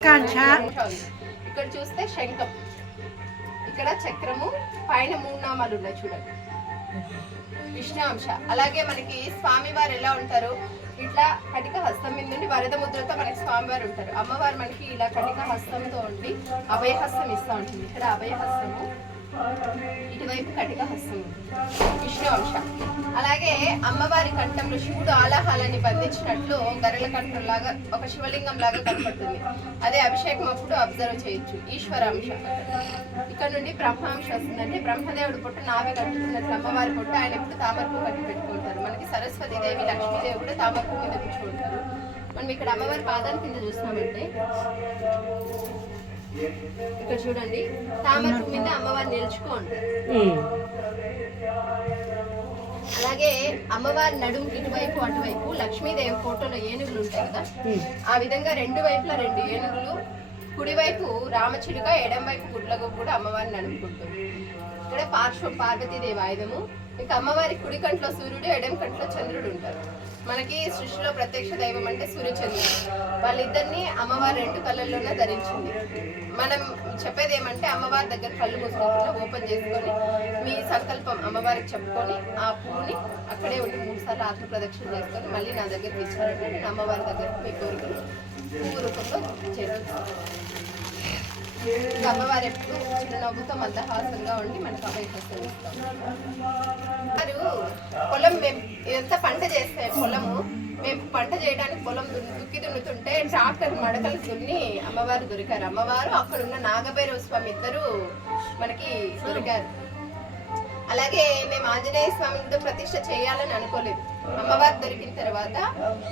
ఇక్కడ చూస్తే శంఖం, ఇక్కడ చక్రము, పైన 3 నామాలు ఉన్నాయి చూడండి, విష్ణు అంశ. అలాగే మనకి స్వామివారు ఎలా ఉంటారు, ఇట్లా కటిక హస్తం మీద నుండి వరద ముద్రతో మనకి స్వామివారు ఉంటారు. అమ్మవారు మనకి ఇలా కటిక హస్తంతో ఉండి అభయహస్తం ఇస్తూ ఉంటుంది. ఇక్కడ అభయహస్తము, ఇటువైపు కటిక హస్తం, విష్ణు అంశ. అలాగే అమ్మవారి కంఠంలో శివుడు ఆలాహాలని బంధించినట్లు గరళ కంఠం లాగా ఒక శివలింగం లాగా కనపడుతుంది. అదే అభిషేకం అప్పుడు అబ్జర్వ్ చేయొచ్చు. ఈశ్వర అంశ. ఇక్కడ నుండి బ్రహ్మాంశ వస్తుందంటే బ్రహ్మదేవుడు పొట్టు నాభి కట్టుకున్నట్లు అమ్మవారి పొట్టు ఆయన ఎప్పుడు తామరపు కట్టి పెట్టుకుంటారు. మనకి సరస్వతి దేవి, లక్ష్మీదేవి కూడా తామరపు కింద కూర్చుంటారు. మనం ఇక్కడ అమ్మవారి పాదాల కింద చూస్తామంటే ఇక్కడ చూడండి, తామర మీద అమ్మవారు నిలుచుకోండి. అలాగే అమ్మవారి నడుము ఇటువైపు అటువైపు లక్ష్మీదేవి ఫోటోలో ఏనుగులు ఉంటాయి కదా, ఆ విధంగా 2 వైపులా 2 ఏనుగులు, కుడివైపు రామచిలుక, ఎడం వైపు గుడ్లగొప్ప కూడా అమ్మవారిని నడుపుకుంటుంది. ఇక్కడ పార్శ్వ పార్వతీదేవి ఆయుధము. ఇంకా అమ్మవారి కుడి కంట్లో సూర్యుడు, ఎడం కంట్లో చంద్రుడు ఉంటారు. మనకి సృష్టిలో ప్రత్యక్ష దైవం అంటే సూర్యచంద్రుడు. వాళ్ళిద్దరిని అమ్మవారు 2 కళ్ళల్లోనే ధరించింది. మనం చెప్పేది ఏమంటే అమ్మవారి దగ్గర కళ్ళు మూసుకోకుండా ఓపెన్ చేసుకొని మీ సంకల్పం అమ్మవారికి చెప్పుకొని ఆ పువ్వుని అక్కడే ఉండి 3 సార్లు ఆత్మ ప్రదక్షిణ చేసుకొని మళ్ళీ నా దగ్గరికి ఇచ్చారంటే నేను అమ్మవారి దగ్గర మీ కోరికలు పువ్వు రూపంలో చేస్తాను. అమ్మవారు ఎప్పుడు చిరునవ్వుతో మందహాసంగా ఉండి మనకు అభయహస్తం ఇస్తాం. వారు పొలం మేము ఇదంతా పంట చేస్తే పొలము మేము పంట చేయడానికి పొలం దున్నుతుంటే ట్రాక్టర్ మడకలు దున్ని అమ్మవారు దొరికారు. అమ్మవారు అక్కడున్న నాగభైరవ స్వామి ఇద్దరు మనకి దొరికారు. అలాగే మేము ఆంజనేయ స్వామితో ప్రతిష్ఠ చేయాలని అనుకోలేదు. అమ్మవారు దొరికిన తర్వాత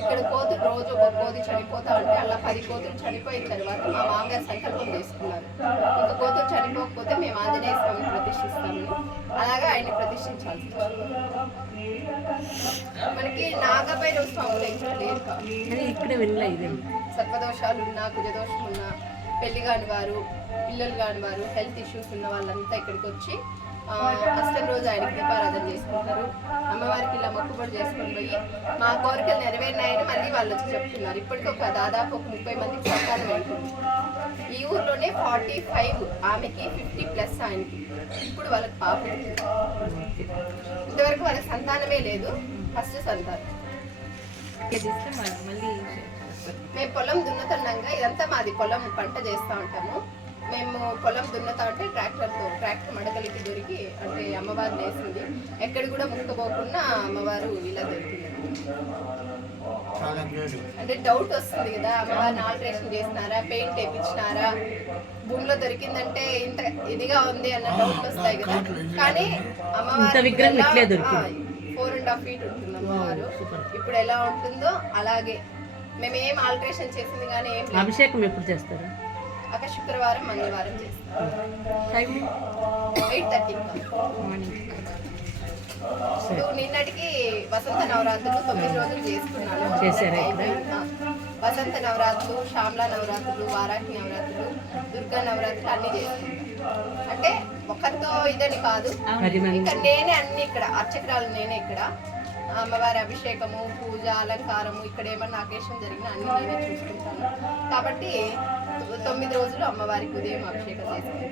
ఇక్కడ కోతులు రోజు ఒక కోతి చనిపోతా ఉంటే అలా 10 కోతులు చనిపోయిన తర్వాత మా మామగారు సంకల్పం చేసుకున్నారు, ఒక కోతులు చనిపోకపోతే మేము ఆంజనేయ స్వామిని ప్రతిష్ఠిస్తామని. అలాగా ఆయన్ని ప్రతిష్ఠించాల్సి మనకి నాగభైరవ స్వామి ఇక్కడ లేరు కాబట్టి సర్పదోషాలు ఉన్నా, కుజదోషం ఉన్నా, పెళ్లి కాని వారు, పిల్లలు కాని వారు, హెల్త్ ఇష్యూస్ ఉన్న వాళ్ళంతా ఇక్కడికి వచ్చి అష్టం రోజు ఆయన దీపారాధన చేసుకుంటారు. అమ్మవారికి ఇలా మొక్కుబడి చేసుకొని పోయి మా కోరికలు నెరవేరినాయని మళ్ళీ వాళ్ళు వచ్చి చెప్తున్నారు. ఇప్పటికి దాదాపు ఒక 30 మందికి సంతానం అవుతుంది. ఈ ఊర్లోనే 45, ఆమెకి 50+ ఆయనకి. ఇప్పుడు వాళ్ళకి పాప, ఇంతవరకు వాళ్ళకి సంతానమే లేదు, ఫస్ట్ సంతానం. మేము పొలం దున్నుతున్నాగా, ఇదంతా మాది పొలం, పంట చేస్తూ ఉంటాము. మేము పొలం దున్నుతా ఉంటే ట్రాక్టర్ మడకలికి దొరికి అంటే అమ్మవారు వేసింది. ఎక్కడ కూడా ముక్కుపోకుండా అమ్మవారు ఇలా దొరికింది. అంటే డౌట్ వస్తుంది కదా, అమ్మవారిని ఆల్టరేషన్ చేసినారా, పెయింట్ వేయించినారా, భూమిలో దొరికిందంటే ఇంత ఇదిగా ఉంది అన్న డౌట్ వస్తాయి కదా. కానీ అమ్మవారు 4.5 feet ఉంటుంది అమ్మవారు. ఇప్పుడు ఎలా ఉంటుందో అలాగే మేము ఏం ఆల్టరేషన్ చేసింది కానీ ఏం. అభిషేకం ఎప్పుడు చేస్తారా? అక్కడ శుక్రవారం, మంగళవారం చేస్తాం. 8:30 నిన్నటికి వసంత నవరాత్రులు 9 రోజులు చేసుకున్నాను. వసంత నవరాత్రులు, శ్యామలా నవరాత్రులు, వారాహి నవరాత్రులు, దుర్గా నవరాత్రులు అన్ని చేసుకుంటాను. అంటే ఒకరితో ఇదని కాదు, ఇంకా నేనే అన్ని ఇక్కడ అర్చకురాలు, నేనే ఇక్కడ అమ్మవారి అభిషేకము, పూజ, అలంకారము, ఇక్కడ ఏమన్నా అకేషన్ జరిగినా అన్ని నేనే చూసుకుంటాను. కాబట్టి 9 రోజులు అమ్మవారికి ఉదయం అభిషేకం చేస్తాను.